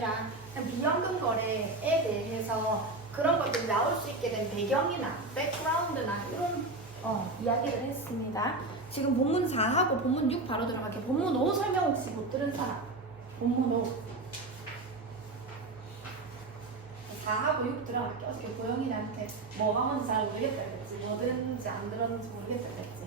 비연금 거래에 대해서 그런 것들이 나올 수 있게 된 배경이나 백그라운드나 이런 이야기를 했습니다. 지금 본문 4하고 본문 6 바로 들어갈게요. 본문 5 설명 혹시 못 들은 사람? 본문 5 4하고 6 들어갈게요. 어떻게 고영이한테 뭐가 뭔지 잘 모르겠다 그랬지. 뭐 들었는지 안 들었는지 모르겠다 그랬지.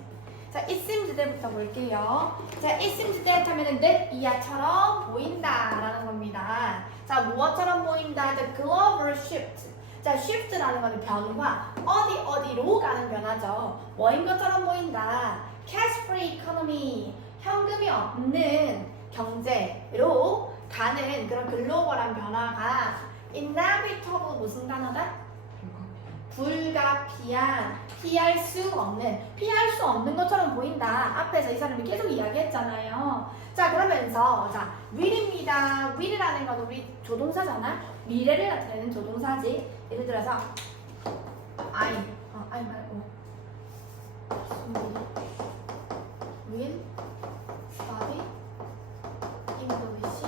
자, it seems that부터 볼게요. 자, it seems that 하면은 that 이하처럼 보인다라는 겁니다. 자, 무엇처럼 보인다? The global shift. 자, shift라는 거는 변화. 어디로 가는 변화죠. 뭐인 것처럼 보인다. Cash free economy. 현금이 없는 경제로 가는 그런 글로벌한 변화가 inevitable 무슨 단어다? 불가피한, 피할 수 없는 것처럼 보인다. 앞에서 이 사람이 계속 이야기했잖아요. 자, 그러면서 자, will입니다. will이라는 건 우리 조동사잖아. 미래를 나타내는 조동사지. 예를 들어서 I 말고 will study English.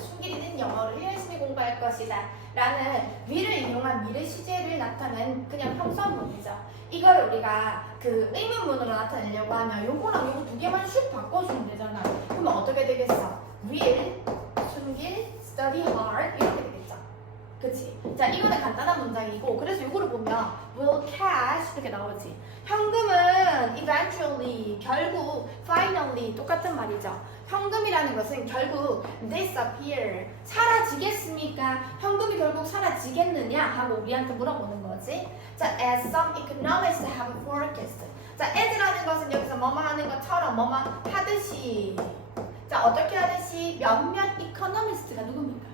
순길이는 영어를 열심히 공부할 것이다. 라는 will을 이용한 미래 시제를 나타낸 그냥 형성문이죠. 이걸 우리가 그 의문문으로 나타내려고 하면 요거랑 요거 두 개만 슉 바꿔주면 되잖아. 그러면 어떻게 되겠어? will, 순길, study hard 이렇게 되겠죠. 그치? 자, 이거는 간단한 문장이고 그래서 요거를 보면 will cash 이렇게 나오지. 현금은 eventually, 결국, finally 똑같은 말이죠. 현금이라는 것은 결국 disappear, 사라지겠습니까? 현금이 결국 사라지겠느냐? 하고 우리한테 물어보는 거지. 자, as some economists have forecast. 자, as라는 것은 여기서 뭐뭐 하는 것처럼 뭐뭐 하듯이. 자, 어떻게 하듯이 몇몇 economist가 누굽니까?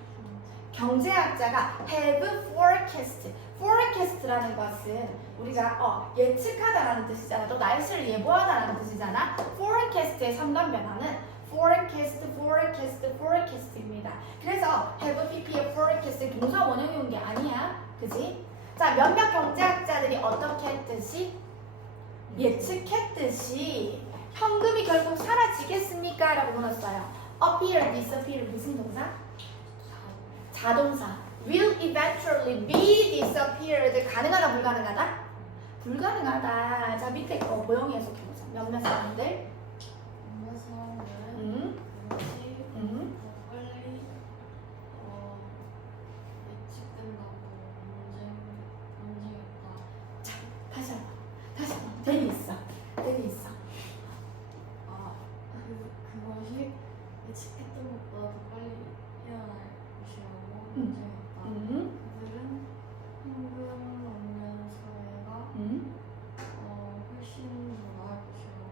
경제학자가 have forecast. forecast라는 것은 우리가 예측하다라는 뜻이잖아. 또 날씨를 예보하다라는 뜻이잖아. forecast의 3단 변화는 forecast입니다. 그래서 have pp의 forecast 동사 원형이 온 게 아니야. 그지? 자, 몇몇 경제학자들이 어떻게 했듯이? 예측했듯이 현금이 결국 사라지겠습니까? 라고 물었어요. appear, disappear 무슨 동사? 자동사. will eventually be disappeared. 가능하다, 불가능하다? 불가능하다. 자, 밑에 거 보영이 해석해보자. 몇몇 사람들? 빨리 예측된다고 논쟁했다. 자, 다시 한번. 대리 있어. 그것이 예측했던 것보다 더 빨리 일어날 것이라고 논쟁했다. 그들은 현금 없는 사회가 훨씬 더 나을 것이라고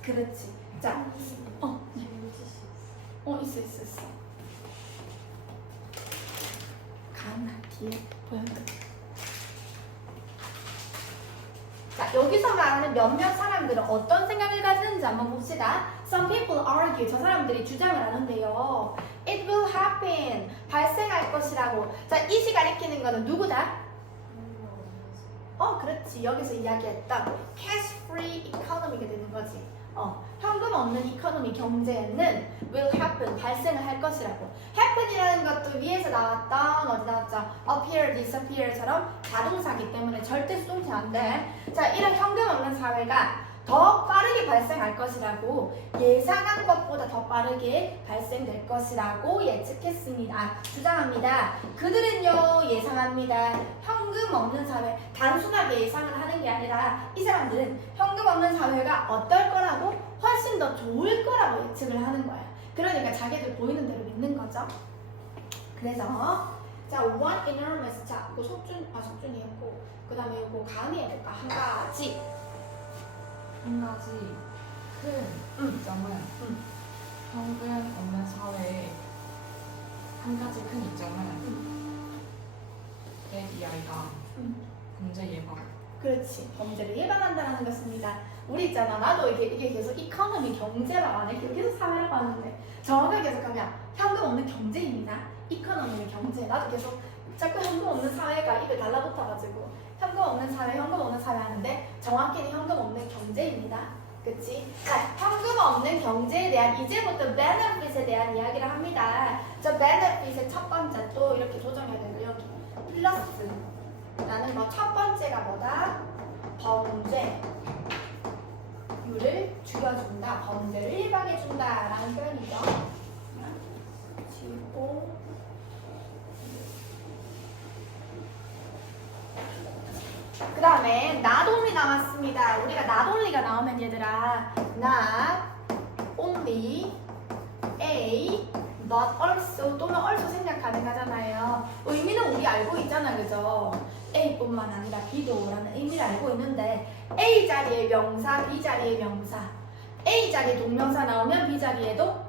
예측했다. 그렇지. 자, 있어. 가은아, 뒤에 보여줘. 자, 여기서 말하는 몇몇 사람들은 어떤 생각을 가지는지 한번 봅시다. Some people argue. 저 사람들이 주장을 하는데요. It will happen. 발생할 것이라고. 자, 이시 가리키는 거는 누구다? 그렇지. 여기서 이야기했던 cash free economy가 되는 거지. 현금 없는 이코노미 경제는 will happen, 발생을 할 것이라고. happen이라는 것도 위에서 나왔던 어디 나왔죠? appear, disappear처럼 자동사기 때문에 절대 수동태 안 돼. 자, 이런 현금 없는 사회가 더 빠르게 발생할 것이라고, 예상한 것보다 더 빠르게 발생될 것이라고 예측했습니다. 주장합니다. 그들은요, 예상합니다. 현금 없는 사회, 단순하게 예상을 하는 게 아니라 이 사람들은 현금 없는 사회가 어떨 거라고? 훨씬 더 좋을 거라고 예측을 하는 거야. 그러니까 자기들 보이는 대로 믿는 거죠. 그래서 자, one enormous. 자, 이거 석준이 했고, 그 다음에 이거 가은이 해볼까? 한 가지 큰 이점은 현금 없는 사회의 한 가지 큰 이점은 AI가 범죄 예방. 그렇지. 범죄를 예방한다는 것입니다. 우리 있잖아. 나도 이게 계속 이코노미 경제라고 안 해. 계속 사회라고 하는데 정확하게 해석하면 현금 없는 경제입니다. 이코노미는 경제. 나도 계속 자꾸 현금 없는 사회가 입에 달라붙어가지고 현금 없는 사회 하는데 정확히는 현금 없는 경제입니다. 그치? 자, 현금 없는 경제에 대한 이제부터 benefit에 대한 이야기를 합니다. 저 benefit의 첫 번째 또 이렇게 조정해야 돼요. 여기 플러스라는 거 첫 번째가 뭐다? 범죄율을 줄여준다. 범죄를 일방해준다 라는 표현이죠. 지고 그 다음에 not only 나왔습니다. 우리가 not only가 나오면 얘들아 not only A but also 또는 also 생략 가능하잖아요. 의미는 우리 알고 있잖아, 그죠? A뿐만 아니라 B도라는 의미를 알고 있는데 A 자리에 명사, B 자리에 명사, A 자리에 동명사 나오면 B 자리에도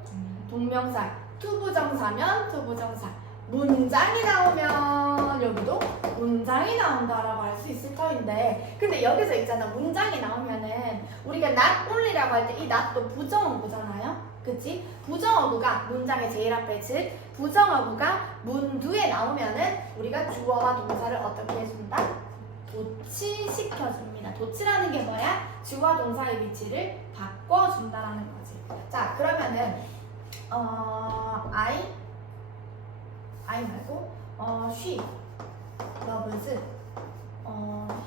동명사, 투부정사면 투부정사, 문장이 나오면 여기도 문장이 나온다라고 할 수 있을 터인데 근데 여기서 있잖아 문장이 나오면은 우리가 not only라고 할 때 이 not도 부정어구잖아요 그치? 부정어구가 문장의 제일 앞에 즉 부정어구가 문두에 나오면은 우리가 주어와 동사를 어떻게 해준다? 도치시켜줍니다. 도치라는 게 뭐야? 주어와 동사의 위치를 바꿔준다라는 거지. 자 그러면은 I 말고 she loves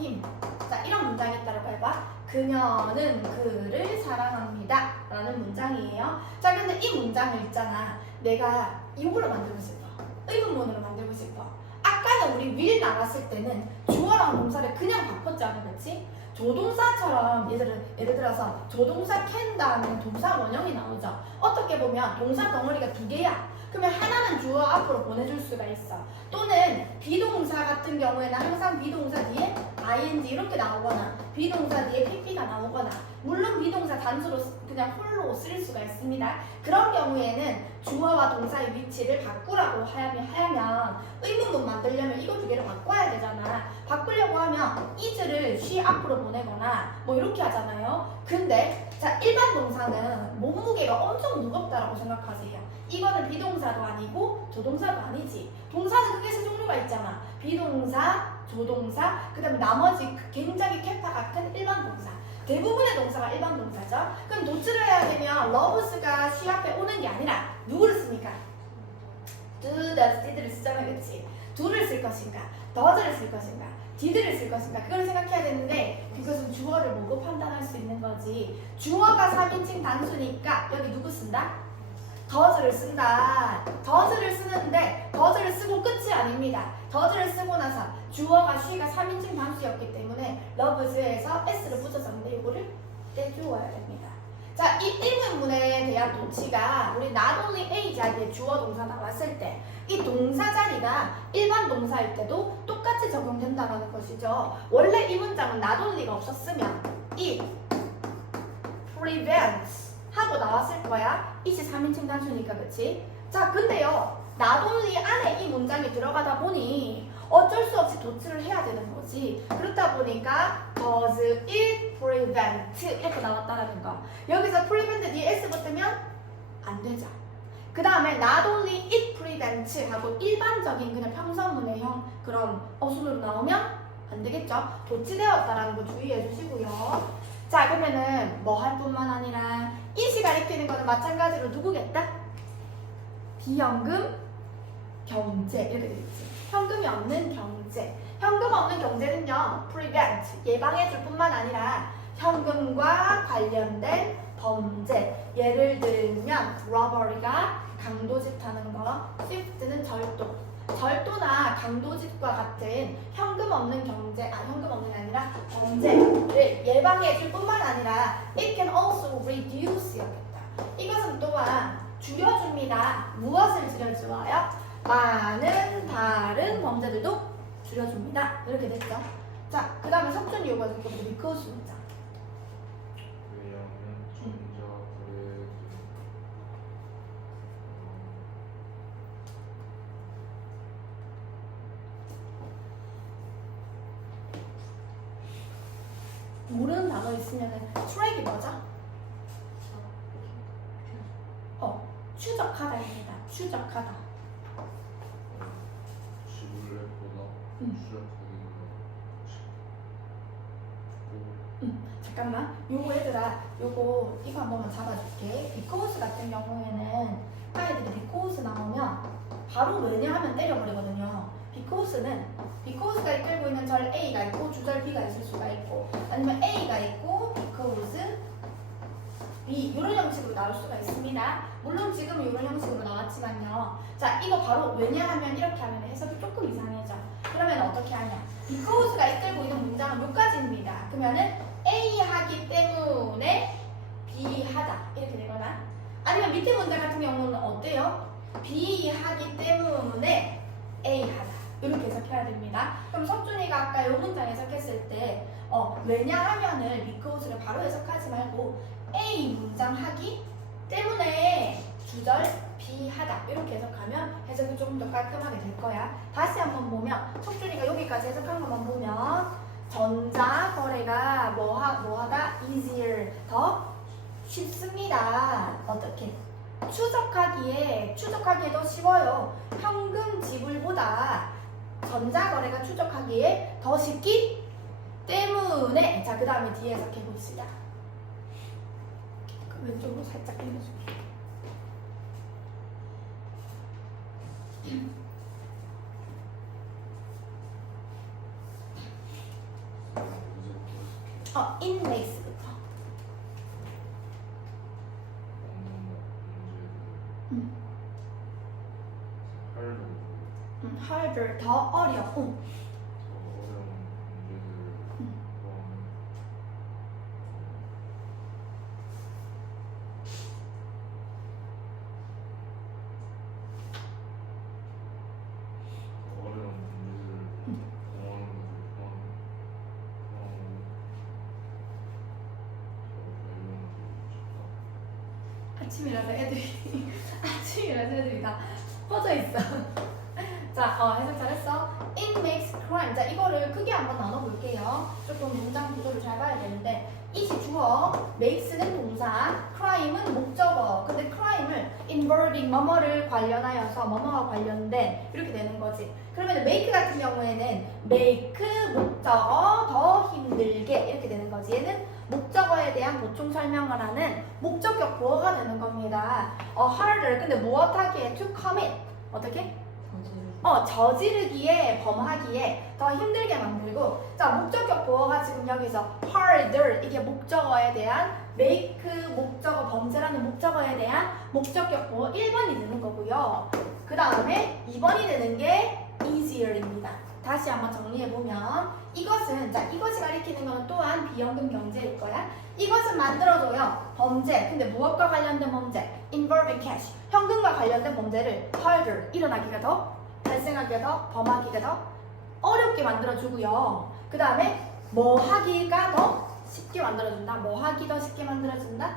him. 자 이런 문장이 있다고 해봐. 그녀는 그를 사랑합니다 라는 문장이에요. 자 근데 이 문장을 있잖아 내가 이걸로 만들고 싶어. 의문문으로 만들고 싶어. 아까는 우리 will 나왔을 때는 주어랑 동사를 그냥 바꿨잖아 그치? 조동사처럼 예를 들어서 조동사 can 다음에 동사 원형이 나오죠. 어떻게 보면 동사 덩어리가 두 개야. 그러면 하나는 주어 앞으로 보내줄 수가 있어. 또는 비동사 같은 경우에는 항상 비동사 뒤에 ing 이렇게 나오거나 비동사 뒤에 pp가 나오거나 물론 비동사 단수로 그냥 홀로 쓸 수가 있습니다. 그런 경우에는 주어와 동사의 위치를 바꾸라고 하면 의문문 만들려면 이거 두 개를 바꿔야 되잖아. 바꾸려고 하면 is를 she 앞으로 보내거나 뭐 이렇게 하잖아요. 근데 자 일반 동사는 몸무게가 엄청 무겁다라고 생각하세요. 이거는 비동사도 아니고 조동사도 아니지. 동사는 크게 세 종류가 있잖아. 비동사, 조동사, 그 다음에 나머지 굉장히 캐파가 큰 일반 동사. 대부분의 동사가 일반 동사죠. 그럼 도치를 해야 되면 loves가 she 앞에 오는 게 아니라 누구를 씁니까? do, does, did를 쓰잖아 그치? do를 쓸 것인가? does를 쓸 것인가? did를 쓸 것인가? 그걸 생각해야 되는데 그것은 주어를 보고 판단할 수 있는 거지. 주어가 3인칭 단수니까 여기 누구 쓴다? does를 쓴다. does를 쓰는데 does를 쓰고 끝이 아닙니다. does를 쓰고 나서 주어가 she가 3인칭 단수였기 때문에 loves에서 s를 붙여줬는데 이거를 떼주어야 됩니다. 자, 이 의문문에 대한 도치가 우리 not only A 자리에 주어 동사 나왔을 때 이 동사 자리가 일반 동사일 때도 똑같이 적용된다는 것이죠. 원래 이 문장은 not only가 없었으면 이 prevents 하고 나왔을 거야. 이시 3인칭 단수니까 그치? 자 근데요 not only 안에 이 문장이 들어가다 보니 어쩔 수 없이 도치를 해야 되는 거지. 그렇다 보니까 does it prevent 이렇게 나왔다라는 거. 여기서 prevent 뒤에 s 붙으면 안 되죠. 그 다음에 not only it prevents 하고 일반적인 그냥 평서문의형 그런 어순으로 나오면 안 되겠죠. 도치되었다라는 거 주의해 주시고요. 자 그러면은 뭐 할 뿐만 아니라 이시 가리키는 거는 마찬가지로 누구겠다? 비현금 경제 이렇게 되겠지. 현금이 없는 경제. 현금 없는 경제는요 prevent 예방해줄 뿐만 아니라 현금과 관련된 범죄 예를 들면 robbery가 강도짓 하는 거 thift는 절도나 강도짓과 같은 현금 없는 경제, 현금 없는 게 아니라 범죄를 예방해줄 뿐만 아니라 it can also reduce 였겠다. 이것은 또한 줄여줍니다. 무엇을 줄여주어요? 많은 다른 범죄들도 줄여줍니다. 이렇게 됐죠. 자, 그 다음에 석준 이유가 조금 because 문장. 왜냐하면 전자 거래 모르는 단어 있으면은 트랙이 뭐죠? 추적하다입니다. 추적하다. 지불했거나 음. 수락하기나 자, 잠깐만. 요거 얘들아, 요거 이거 한 번만 잡아줄게. because 같은 경우에는 아이들이 because 나오면 바로 왜냐하면 때려버리거든요. because가 이끌고 있는 절 A가 있고 주절 B가 있을 수가 있고 아니면 A가 있고 because B 이런 형식으로 나올 수가 있습니다. 물론 지금 이런 형식으로 나왔지만요. 자, 이거 바로 왜냐하면 이렇게 하면 해석이 조금 이상해져. 그러면 어떻게 하냐? because가 이끌고 있는 문장은 여기까지입니다. 그러면은 A 하기 때문에 B 하다 이렇게 되거나 아니면 밑에 문장 같은 경우는 어때요? B 하기 때문에 A 하다 이렇게 해석해야 됩니다. 그럼 석준이가 아까 이 문장 해석했을 때 왜냐하면을 because를 바로 해석하지 말고 A 문장 하기 때문에 주절 B 하다 이렇게 해석하면 해석이 조금 더 깔끔하게 될 거야. 다시 한번 보면 석준이가 여기까지 해석한 것만 보면 전자 거래가 뭐하다 easier 더 쉽습니다. 어떻게? 추적하기에 더 쉬워요. 현금 지불보다 전자 거래가 추적하기에 더 쉽기 때문에 자, 그 다음에 뒤에 해석해 봅시다. 그 왼쪽으로 살짝 당겨줄게. in make부터. harder 더 어려운. 아침이라서 애들이 다 퍼져 있어. 자, 해석 잘했어. It makes crime. 자, 이거를 크게 한번 나눠볼게요. 조금 문장 구조를 잘 봐야 되는데, it이 주어, makes는 동사, crime은 목적어. 근데 crime을 involving 뭐뭐를 관련하여서 뭐뭐와 관련된 이렇게 되는 거지. 그러면 make 같은 경우에는 make 목적어 더 힘들게 이렇게 되는 거지. 얘는 목적어에 대한 보충 설명을 하는 목적격 보어가 되는 겁니다. harder 근데 무엇하기에 to commit 어떻게? 저지르기에 범하기에 더 힘들게 만들고 자 목적격 보어가 지금 여기서 harder 이게 목적어에 대한 make 목적어 범죄라는 목적어에 대한 목적격 보어 1번이 되는 거고요. 그 다음에 2번이 되는 게 easier입니다. 다시 한번 정리해보면 이것은 자 이것이 가리키는 것은 또한 비연금 경제일 거야. 이것은 만들어줘요. 범죄. 근데 무엇과 관련된 범죄? involving cash. 현금과 관련된 범죄를 harder 일어나기가 더 발생하기가 더 범하기가 더 어렵게 만들어주고요. 그 다음에 뭐 하기가 더 쉽게 만들어준다. 뭐 하기 더 쉽게 만들어준다.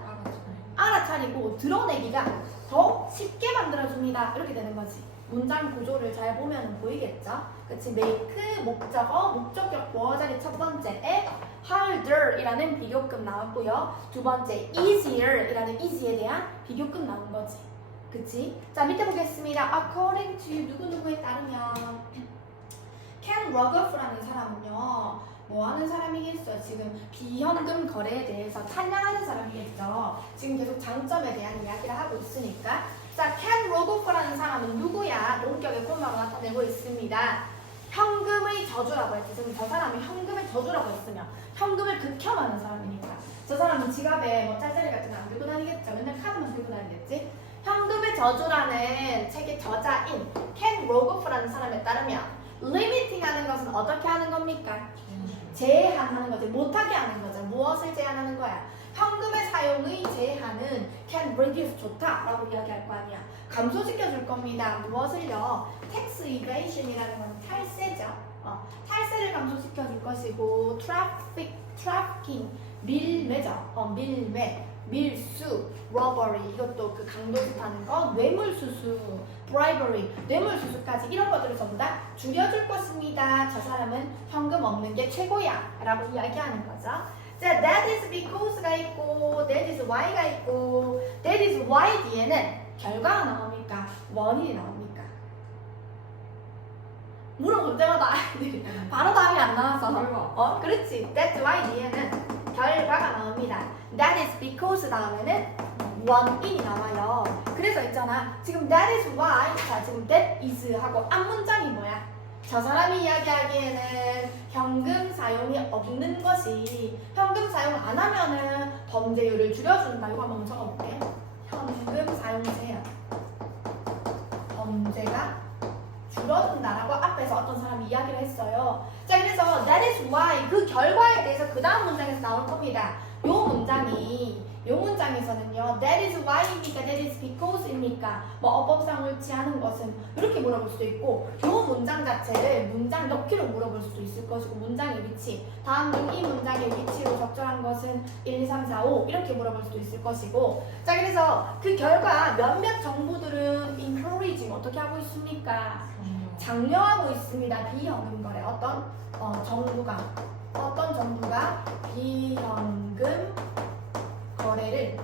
알아차리고 드러내기가 더 쉽게 만들어줍니다. 이렇게 되는 거지. 문장 구조를 잘 보면 보이겠죠? 그치? make 목적어, 목적격 보어 자리 첫 번째에 harder 이라는 비교급 나왔고요. 두 번째 easier 이라는 easy에 대한 비교급 나온 거지. 그치? 자 밑에 보겠습니다. According to 누구누구에 따르면 Ken Rogoff라는 사람은요 뭐 하는 사람이겠어요? 지금 비현금 거래에 대해서 찬양하는 사람이겠죠. 지금 계속 장점에 대한 이야기를 하고 있으니까 자, Ken Rogoff라는 사람은 누구야? 논격의 콤마로 나타내고 있습니다. 현금의 저주라고 했지. 지금 저 사람이 현금의 저주라고 했으면 현금을 극혐하는 사람이니까 저 사람은 지갑에 뭐 짤짤이 같은 거 안 들고 다니겠죠. 맨날 카드만 들고 다니겠지. 현금의 저주라는 책의 저자인 켄 로고프라는 사람에 따르면 리미팅하는 것은 어떻게 하는 겁니까? 제한하는 거지. 못하게 하는 거죠. 무엇을 제한하는 거야? 현금의 사용의 제한은 can reduce 좋다라고 이야기할 거 아니야. 감소시켜줄 겁니다. 무엇을요? tax evasion이라는 건 탈세죠. 탈세를 감소시켜줄 것이고 trafficking 밀매죠. 밀매 밀수, robbery 이것도 그 강도짓 하는 거, 뇌물수수, bribery, 뇌물수수까지 이런 것들을 전부 다 줄여줄 것입니다. 저 사람은 현금 없는 게 최고야 라고 이야기하는 거죠. 자, that is because가 있고 that is why가 있고 that is why 뒤에는 결과가 나옵니까? 원인이 나옵니까? 물어볼 때마다 아이들이 바로 답이 안 나와서 그렇지. that's why 뒤에는 결과가 나옵니다. That is because 다음에는 원인이 나와요. 그래서 있잖아. 지금 that is why. 자, 지금 that is 하고 앞 문장이 뭐야? 저 사람이 이야기하기에는 현금 사용이 없는 것이 현금 사용 안 하면은 범죄율을 줄여준다. 이거 한번 적어볼게. 현금 사용세요. 범죄가 줄어든다라고 앞에서 어떤 사람이 이야기를 했어요. 자, 그래서 that is why 그 결과에 대해서 그 다음 문장에서 나올 겁니다. 요 문장에서는요, that is why입니까? that is because입니까? 뭐 어법상 옳지 않은 것은 이렇게 물어볼 수도 있고, 요 문장 자체를 문장 넣기로 물어볼 수도 있을 것이고, 문장의 위치, 다음 중 이 문장의 위치로 적절한 것은 1, 2, 3, 4, 5 이렇게 물어볼 수도 있을 것이고, 자, 그래서 그 결과 몇몇 정부들은 encouraging 어떻게 하고 있습니까? 장려하고 있습니다. 비현금 거래. 어떤 정부가 비현금 거래를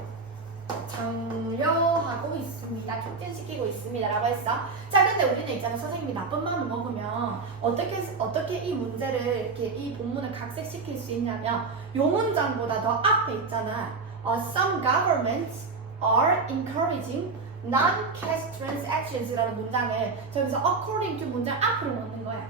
장려하고 있습니다. 촉진시키고 있습니다. 라고 했어. 자, 근데 우리는 있잖아. 선생님이 나쁜 마음을 먹으면 어떻게 이 문제를 이렇게 이 본문을 각색시킬 수 있냐면 요 문장보다 더 앞에 있잖아. Some governments are encouraging non-cash transactions라는 문장을 저기서 according to 문장 앞으로 넣는 거야.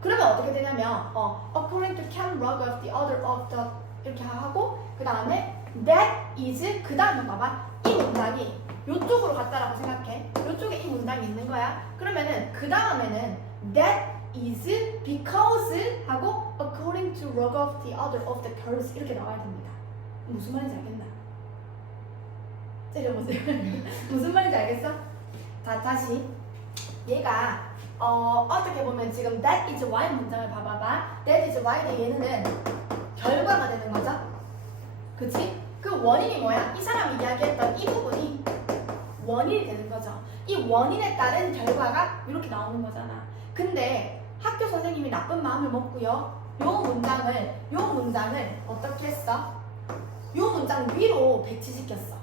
그러면 어떻게 되냐면 according to can log of the other of the 이렇게 하고 그 다음에 that is 그 다음에 봐봐. 이 문장이 요쪽으로 갔다라고 생각해. 요쪽에 이 문장이 있는 거야. 그러면은 그 다음에는 that is because 하고 according to log of the other of the girls 이렇게 나와야 됩니다. 무슨 말인지 알겠나? 때려보세요. 무슨 말인지 알겠어? 다시 얘가 어떻게 보면 지금 that is why 문장을 봐봐봐. that is why는 얘는 결과가 되는 거죠. 그치? 그 원인이 뭐야? 이 사람이 이야기했던 이 부분이 원인이 되는 거죠. 이 원인에 따른 결과가 이렇게 나오는 거잖아. 근데 학교 선생님이 나쁜 마음을 먹고요. 요 문장을 어떻게 했어? 요 문장 위로 배치시켰어.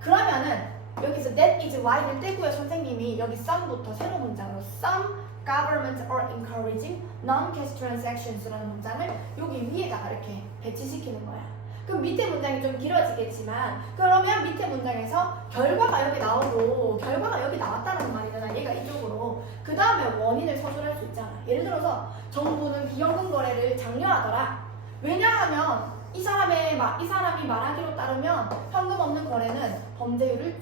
그러면은 여기서 that is why를 떼고요. 선생님이 여기 some부터 새로 문장으로 some governments are encouraging non-cash transactions라는 문장을 여기 위에다가 이렇게 배치시키는 거야. 그럼 밑에 문장이 좀 길어지겠지만 그러면 밑에 문장에서 결과가 여기 나오고 결과가 여기 나왔다는 말이잖아. 얘가 이쪽으로. 그 다음에 원인을 서술할 수 있잖아. 예를 들어서 정부는 비현금 거래를 장려하더라. 왜냐하면 이 사람이 말하기로 따르면 현금 없는 거래는 범죄율을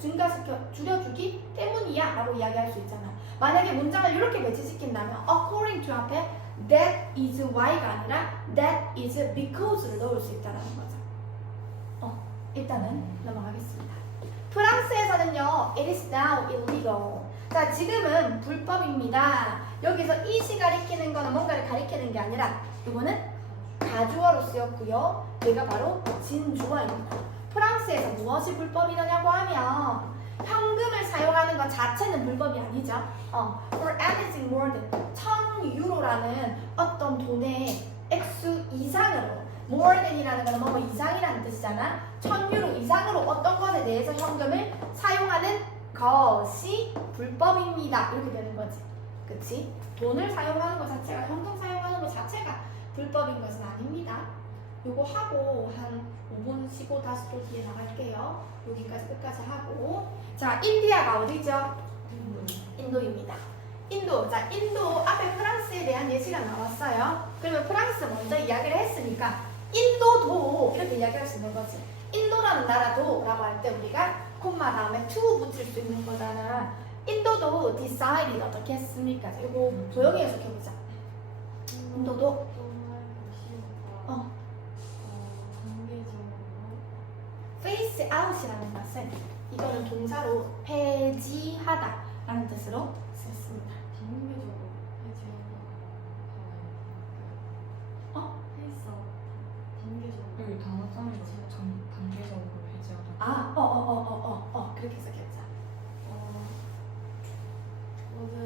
줄여주기 때문이야 라고 이야기할 수 있잖아. 만약에 문장을 이렇게 배치시킨다면 according to 앞에 that is why가 아니라 that is because를 넣을 수 있다는 거죠. 일단은 넘어가겠습니다. 프랑스에서는요, it is now illegal. 자, 지금은 불법입니다. 여기서 it이 가리키는 거는 뭔가를 가리키는 게 아니라 이거는 가주어로 쓰였고요. 얘가 바로 진주어입니다. 프랑스에서 무엇이 불법이냐고 하면 현금을 사용하는 것 자체는 불법이 아니죠. For anything more than 1000유로라는 어떤 돈의 액수 이상으로 more than이라는 건 뭐 이상이라는 뜻이잖아. 1000유로 이상으로 어떤 것에 대해서 현금을 사용하는 것이 불법입니다. 이렇게 되는 거지. 그치? 돈을 사용하는 것 자체가, 현금 사용하는 것 자체가 불법인 것은 아닙니다. 요거 하고 한 5분 쉬고 다시 또 뒤에 나갈게요. 여기까지 끝까지 하고. 자, 인디아가 어디죠? 인도입니다. 인도. 자, 인도 앞에 프랑스에 대한 예시가 나왔어요. 그러면 프랑스 먼저 이야기를 했으니까 인도도 이렇게 이야기할 수 있는 거지. 인도라는 나라도 라고 할 때 우리가 콤마 다음에 to 붙일 수 있는 거잖아. 인도도 decided 어떻게 했습니까? 자, 이거 조용히 해석해보자. 인도도 face out이라는 것은 이거는 동사로 폐지하다 라는 뜻으로 썼습니다. 단계적으로 해제한다고 페이스아웃 단계적으로 여기 단어장에서 단계적으로 배제하다. 그렇게 해석했자. 모든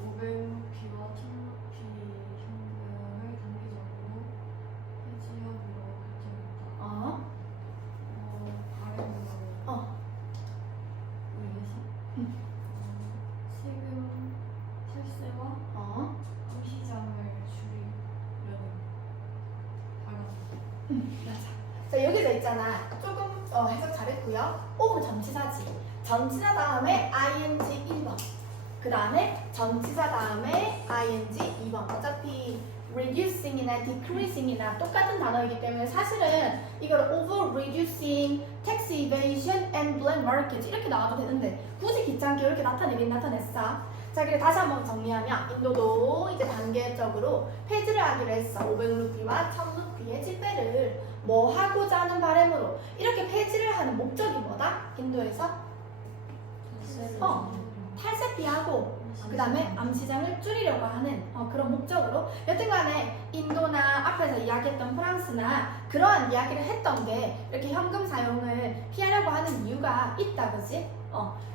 500루피와 1000루피 현금을 단계적으로 해지하기로 결정했다. 바램으로 의해서 세금 맞아. 자, 여기서 있잖아. 조금 해석 잘했고요. over 전치사지. 전치사 다음에 ing 1번. 그 다음에 전치사 다음에 ing 2번. 어차피 reducing이나 decreasing이나 똑같은 단어이기 때문에 사실은 이걸 over reducing, tax evasion, and black market 이렇게 나와도 되는데 굳이 귀찮게 이렇게 나타내긴 나타냈어. 자, 그래 다시 한번 정리하면 인도도 이제 단계적으로 폐지를 하기로 했어. 500루피와 1000루피의 지폐를 뭐 하고자 하는 바람으로 이렇게 폐지를 하는 목적이 뭐다? 인도에서 탈세피하고 그 다음에 암시장을 줄이려고 하는 그런 목적으로 여튼간에 인도나 앞에서 이야기했던 프랑스나 그러한 이야기를 했던 게 이렇게 현금 사용을 피하려고 하는 이유가 있다, 그지?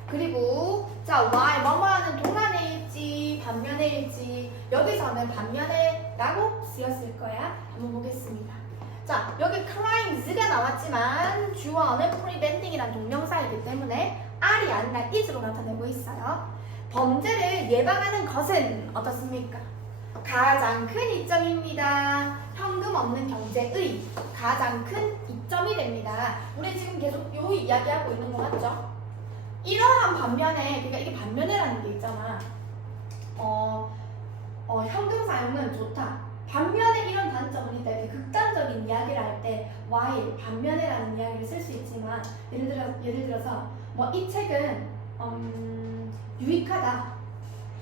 그리고 자, why 뭐뭐하는 동안에 일지 반면에 일지 여기서는 반면에 라고 쓰였을 거야. 한번 보겠습니다. 자, 여기 crimes가 나왔지만 주어는 preventing이란 동명사이기 때문에 R이 아니라 is로 나타내고 있어요. 범죄를 예방하는 것은 어떻습니까? 가장 큰 이점입니다. 현금 없는 경제의 가장 큰 이점이 됩니다. 우리 지금 계속 요 이야기하고 있는 거 맞죠? 이러한 반면에, 그러니까 이게 반면에라는 게 있잖아. 현금 사용은 좋다. 반면에 이런 단점은 있다. 이렇게 극단적인 이야기를 할 때 while, 반면에라는 이야기를 쓸 수 있지만 예를 들어서 뭐 이 책은 유익하다.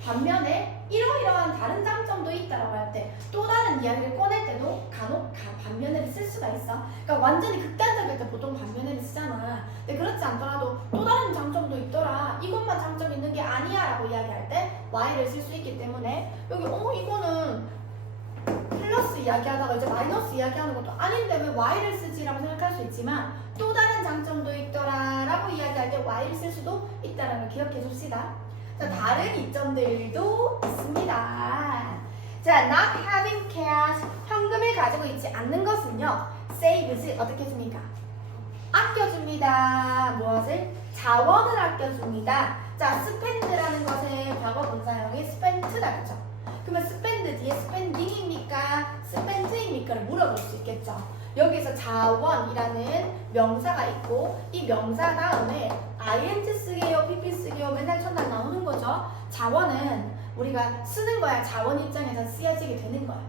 반면에 이러이러한 다른 장점도 있다라고 할 때 또 다른 이야기를 꺼낼 때도 간혹 반면에를 쓸 수가 있어. 그러니까 완전히 극단적일 때 보통 반면에를 쓰잖아. 근데 그렇지 않더라도 또 다른 장점도 있더라. 이것만 장점 있는 게 아니야 라고 이야기할 때 while을 쓸 수 있기 때문에 여기 이거는 플러스 이야기하다가 이제 마이너스 이야기하는 것도 아닌데 왜 while을 쓰지라고 생각할 수 있지만 또 다른 장점도 있더라 라고 이야기할 때 while을 쓸 수도 있다라는 걸 기억해 줍시다. 자, 다른 이점들도 있습니다. 자, not having cash, 현금을 가지고 있지 않는 것은요, saves, 어떻게 해줍니까? 아껴줍니다. 무엇을? 자원을 아껴줍니다. 자, spend라는 것의 과거 분사형이 spent다, 그죠? 그러면 spend 뒤에 spending입니까? spent입니까? 를 물어볼 수 있겠죠. 여기서 자원이라는 명사가 있고 이 명사 다음에 ing 쓰게요, pp 쓰게요 맨날 첫날 나오는 거죠. 자원은 우리가 쓰는 거야. 자원 입장에서 쓰여지게 되는 거야.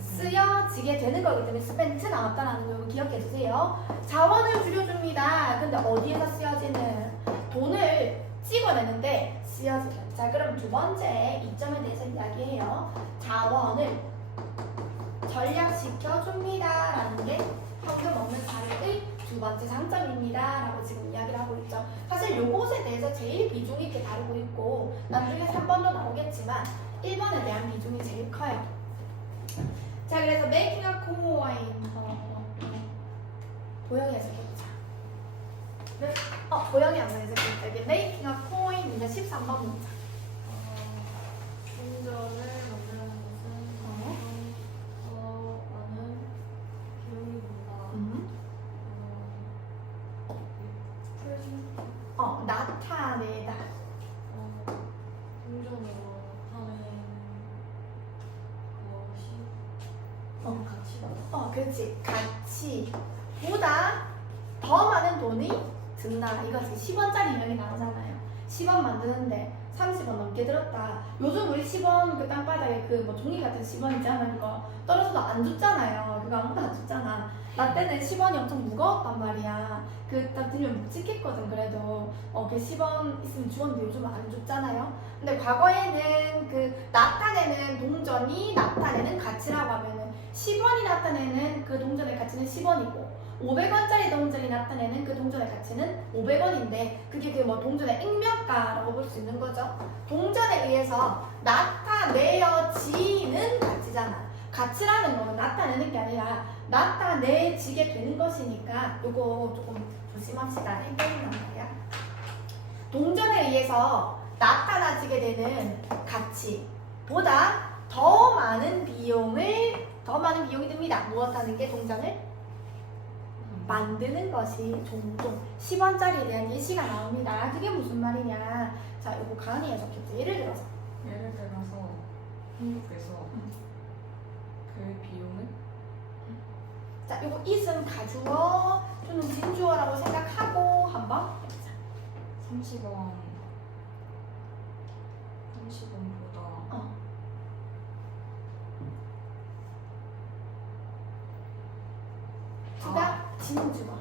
쓰여지게 되는 거기 때문에 spent 나왔다는 거 기억해 주세요. 자원을 줄여줍니다. 근데 어디에서 쓰여지는? 돈을 찍어내는데 쓰여지는. 자, 그럼 두 번째 이점에 대해서 이야기해요. 자원을 전략시켜줍니다 라는 게 현금 없는 사례의 두 번째 장점입니다 라고 지금 이야기를 하고 있죠. 사실 요것에 대해서 제일 비중 있게 다루고 있고 나중에 3번도 나오겠지만 1번에 대한 비중이 제일 커요. 자, 그래서 making a coin 보영이 해석해보자. 네? 보영이 한번 해석해보자. 이게 making a coin 이제 13번 문장. 동전을 만드는 것은 많은 비용이 든다. 나타내다. 동전으로 나타내는 것이 가치다. 그렇지. 가치보다 더 많은 돈이 든다. 이거지. 10원짜리 여기 나오잖아요. 10원 만드는데 30원 넘게 들었다. 요즘 우리 10원 그 땅바닥에 그 뭐 종이 같은 10원 있잖아. 그거 떨어져도 안 줬잖아요. 그거 아무도 안 줬잖아. 나 때는 10원이 엄청 무거웠단 말이야. 그 딱 들면 묵직했거든. 그래도 그 10원 있으면 주었는데 요즘은 안 줬잖아요. 근데 과거에는 그 나타내는 동전이 나타내는 가치라고 하면은 10원이 나타내는 그 동전의 가치는 10원이고 500원짜리 동전이 나타내는 그 동전의 가치는 500원인데 그게 그 뭐 동전의 액면가라고 볼 수 있는 거죠. 동전에 의해서 나타내어지는 가치잖아. 가치라는 거는 나타내는 게 아니라 나타내지게 되는 것이니까 요거 조금 조심합시다. 헷갈린단 말이야. 동전에 의해서 나타나지게 되는 가치보다 더 많은 비용이 듭니다. 무엇하는 게 동전을 만드는 것이 종종 10원짜리에 대한 예시가 나옵니다. 그게 무슨 말이냐? 자, 이거 가은이 해석했죠. 예를 들어서 한국에서 그 비용은 자, 요거 is은 가주어, to는 진주어라고 생각하고 한번 해보자. 30원보다 어. 두가 진주어.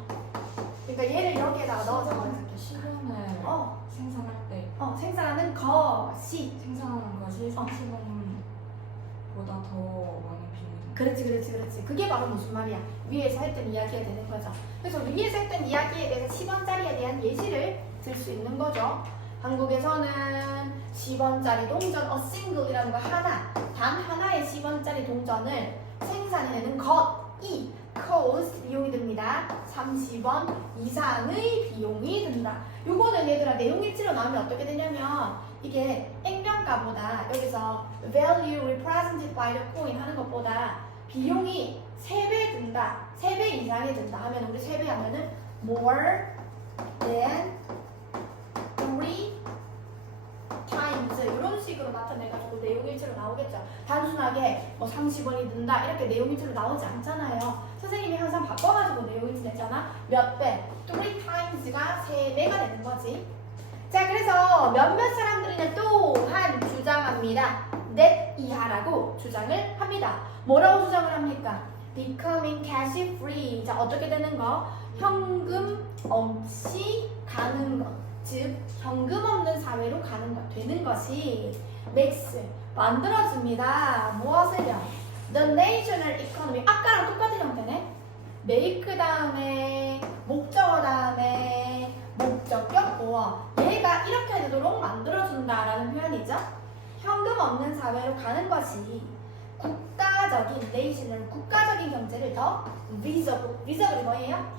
그러니까 얘를 여기에다가 넣어서 이렇게 실현을 생산할 때 생산하는 것이. 생산하는 것이 30원보다 더 많은 비용이 그렇지. 그게 바로 무슨 말이야? 위에서 했던 이야기가 되는 거죠. 그래서 위에서 했던 이야기에 대해서 10원짜리에 대한 예시를 들 수 있는 거죠. 한국에서는 10원짜리 동전 a single이라는 거 하나, 단 하나의 10원짜리 동전을 생산해내는 것이 cost 비용이 듭니다. 30원 이상의 비용이 든다. 요거는 얘들아 내용일치로 나오면 어떻게 되냐면 이게 액면가보다 여기서 value represented by the coin 하는 것보다 비용이 3배 든다, 3배 이상이 든다 하면 우리 3배 하면은 more than 3 times 이런 식으로 나타내가지고 내용일치로 나오겠죠. 단순하게 뭐 30원이 든다 이렇게 내용일치로 나오지 않잖아요. 선생님이 항상 바꿔가지고 내용일치 내잖아. 몇 배? 3 times가 3배가 되는 거지. 자, 그래서 몇몇 사람들은 또한 주장합니다. net 이하라고 주장을 합니다. 뭐라고 주장을 합니까? becoming cash free. 자, 어떻게 되는 거? 현금 없이 가는 것. 즉, 현금 없는 사회로 가는 것, 되는 것이 makes, 만들어줍니다. 무엇을요? The national economy. 아까랑 똑같은 형태네. make 다음에 목적어 다음에 목적격 보어. 얘가 이렇게 되도록 만들어준다라는 표현이죠. 현금 없는 사회로 가는 것이 국가적인 national, 국가적인 경제를 더 visible. visible이 뭐예요?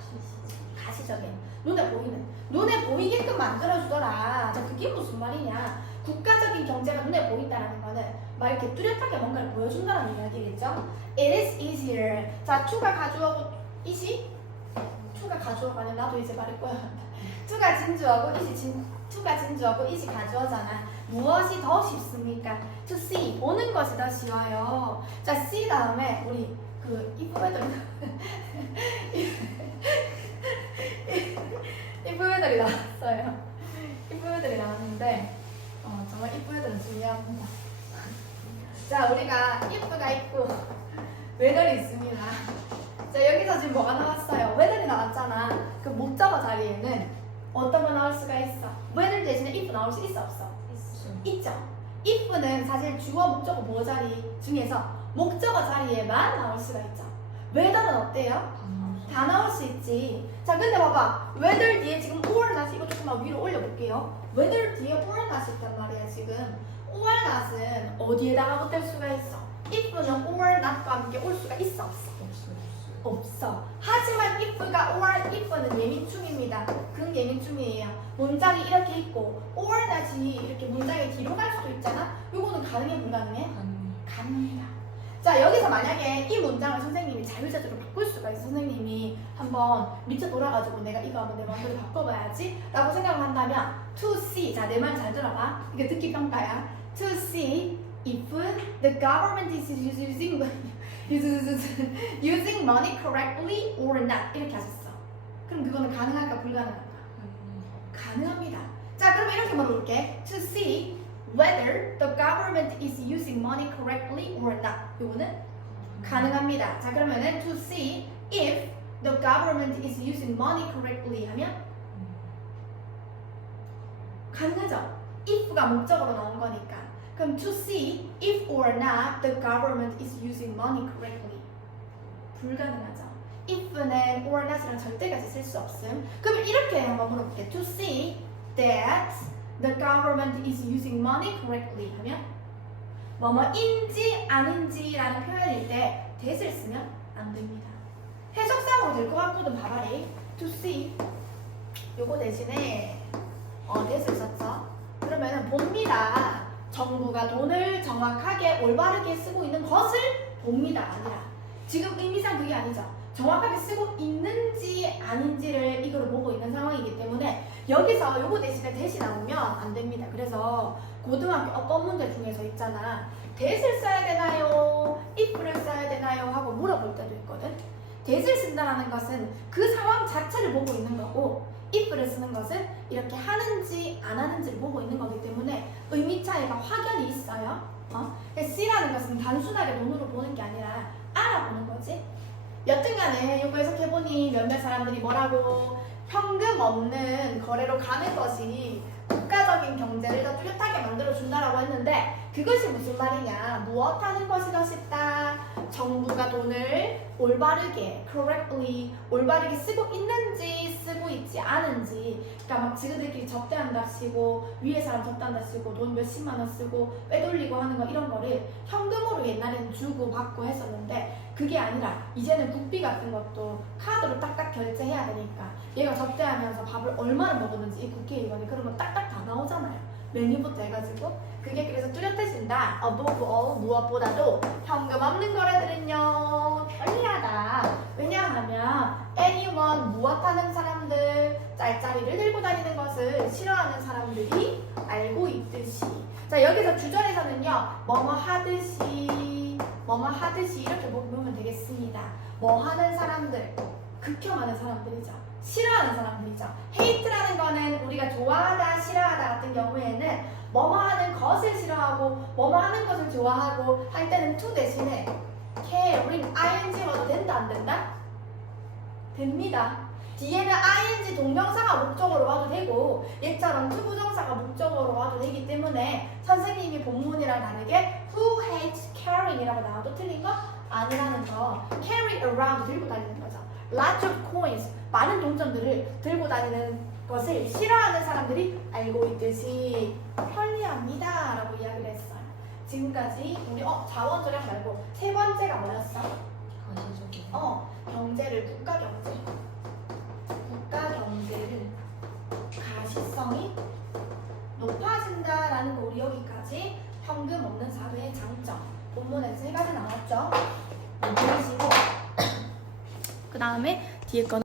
가시적인, 눈에 보이게끔 만들어주더라. 자, 그게 무슨 말이냐? 국가적인 경제가 눈에 보인다는 거는 막 이렇게 뚜렷하게 뭔가를 보여준다는 이야기겠죠? It is easier. 자, to가 가주어고 is이? to가 가주어가 아니라 나도 이제 말을 꺼야 한다. to가 진주어고 to가 진주어고 is이 가주어잖아. 무엇이 더 쉽습니까? To see, 보는 것이 더 쉬워요. 자, see 다음에 우리 그 이쁘애들 이쁜 애들이 나왔어요. 이쁜 애들이 나왔는데 정말 이쁜 애들은 중요합니다. 자, 우리가 이쁘가 있고 외들이 있습니다. 자, 여기서 지금 뭐가 나왔어요? 외들이 나왔잖아. 그 목적어 자리에는 어떤 거 나올 수가 있어? 외들 대신에 이쁘 나올 수 있어 없어? 있죠. 이쁘는 사실 주어 목적어 보호 자리 중에서 목적어 자리에만 나올 수가 있죠. 외들은 어때요? 다 나올 수 있지. 자, 근데 봐봐. weather 뒤에 지금 or not 이거 조금만 위로 올려볼게요. weather 뒤에 or not 있단 말이야 지금. or not은 어디에다가 붙을 수가 있어? if는 or not과 함께 올 수가 있어 없어? 없어. 하지만 if가 or if는 예민충입니다. 예민충이에요. 문장이 이렇게 있고 or not이 이렇게 문장이 뒤로 갈 수도 있잖아. 이거는 가능해 불가능해? 가능해요. 자, 여기서 만약에 이 문장을 선생님이 자유자재로 바꿀 수가 있어. 선생님이 한번 밑에 돌아가지고 내가 이거 한번 내 마음대로 바꿔봐야지 라고 생각을 한다면 to see, 자, 내 말 잘 들어봐. 이게 듣기 평가야. to see if the government is using money correctly or not 이렇게 하셨어. 그럼 그거는 가능할까 불가능할까? 가능합니다. 자, 그럼 이렇게 물어볼게. to see whether the government is using money correctly or not. 이거는 가능합니다. 자, 그러면은 to see if the government is using money correctly 하면 가능하죠. if가 목적으로 나온 거니까. 그럼 to see if or not the government is using money correctly 불가능하죠. if는 or not이랑 절대 같이 쓸 수 없음. 그럼 이렇게 한번 물어볼게. to see that the government is using money correctly 하면 뭐뭐인지 아닌지라는 표현일 때 that을 쓰면 안 됩니다. 해석상으로 될 것 같거든. 봐봐리. to see 요거 대신에 that을 썼죠. 그러면은 봅니다. 정부가 돈을 정확하게 올바르게 쓰고 있는 것을 봅니다. 아니라 지금 의미상 그게 아니죠. 정확하게 쓰고 있는지 아닌지를 이걸 보고 있는 상황이기 때문에 여기서 요거 대신에 that이 나오면 안 됩니다. 그래서 고등학교 어떤 문제 중에서 있잖아. that을 써야 되나요? if를 써야 되나요? 하고 물어볼 때도 있거든. that을 쓴다라는 것은 그 상황 자체를 보고 있는 거고 if를 쓰는 것은 이렇게 하는지 안 하는지를 보고 있는 거기 때문에 의미 차이가 확연히 있어요. C라는 것은 단순하게 논으로 보는 게 아니라 알아보는 거지. 여튼간에 이거 해석해보니 몇몇 사람들이 뭐라고 현금 없는 거래로 가는 것이 국가적인 경제를 더 뚜렷하게 만들어준다라고 했는데 그것이 무슨 말이냐? 무엇하는 것이 더 쉽다? 정부가 돈을 올바르게, correctly, 올바르게 쓰고 있는지 쓰고 있지 않은지. 그러니까 막 지그들끼리 접대한답시고 위에 사람 접대한답시고 돈 몇십만 원 쓰고 빼돌리고 하는 거 이런 거를 현금으로 옛날에는 주고 받고 했었는데 그게 아니라 이제는 국비 같은 것도 카드로 딱딱 결제해야 되니까 얘가 접대하면서 밥을 얼마나 먹었는지 이 국회의원이 그런 거 딱딱 다 나오잖아요. 메뉴부터 해가지고 그게 그래서 뚜렷해진다. above all 무엇보다도 현금 없는 거래들은요 편리하다. 왜냐하면 anyone 무엇하는 사람들 짤짤이를 들고 다니는 것을 싫어하는 사람들이 알고 있듯이. 자 여기서 주절에서는요 뭐뭐 하듯이 이렇게 보면 되겠습니다. 뭐 하는 사람들 극혐하는 사람들이죠. 싫어하는 사람들이죠. hate라는 거는 우리가 좋아하다, 싫어하다 같은 경우에는 뭐뭐 하는 것을 싫어하고 뭐뭐 하는 것을 좋아하고 할 때는 to 대신에 caring, ing 와도 된다 안 된다? 됩니다. 뒤에는 ing 동명사가 목적어로 와도 되고 얘처럼 to 부정사가 목적어로 와도 되기 때문에 선생님이 본문이랑 다르게 who hates carrying이라고 나와도 틀린 거 아니라는 거. carry around 들고 다니는 거죠. lots of coins 많은 동전들을 들고 다니는 것을 싫어하는 사람들이 알고 있듯이 편리합니다 라고 이야기를 했어요. 지금까지 우리 자원조량 말고 세 번째가 뭐였어? 가시적인. 경제를 국가 경제를 가시성이 높아진다라는 거 우리 여기까지 현금 없는 사회의 장점 본문에서 세 가지 나왔죠? 보시고 그 다음에 뒤에 거